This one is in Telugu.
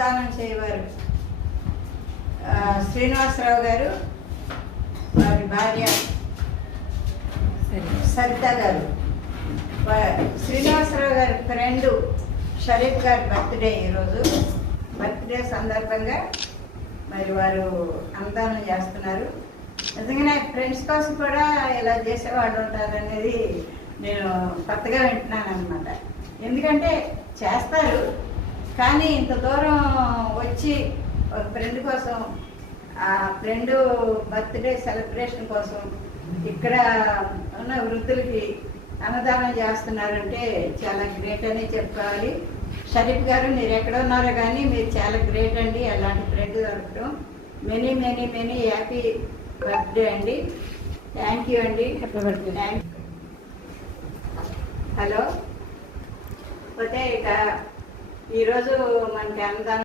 దానం చేయవారు శ్రీనివాసరావు గారు, వారి భార్య సరిత గారు. శ్రీనివాసరావు గారి ఫ్రెండ్ షరీఫ్ గారి బర్త్డే ఈరోజు. బర్త్డే సందర్భంగా మరి వారు అన్నదానం చేస్తున్నారు. నిజంగానే ఫ్రెండ్స్ కోసం కూడా ఇలా చేసేవాళ్ళు ఉంటారనేది నేను కొత్తగా వింటున్నాను అనమాట. ఎందుకంటే చేస్తారు, కానీ ఇంత దూరం వచ్చి ఒక ఫ్రెండ్ కోసం, ఆ ఫ్రెండ్ బర్త్డే సెలబ్రేషన్ కోసం ఇక్కడ ఉన్న వృద్ధులకి అన్నదానం చేస్తున్నారంటే చాలా గ్రేట్ అని చెప్పుకోవాలి. షరీఫ్ గారు, మీరు ఎక్కడ ఉన్నారో కానీ మీరు చాలా గ్రేట్ అండి. అలాంటి ఫ్రెండ్ దొరకడం. Many many many happy birthday అండి. థ్యాంక్ యూ అండి. హలో. పోతే ఇక ఈరోజు మనకి అన్నదానం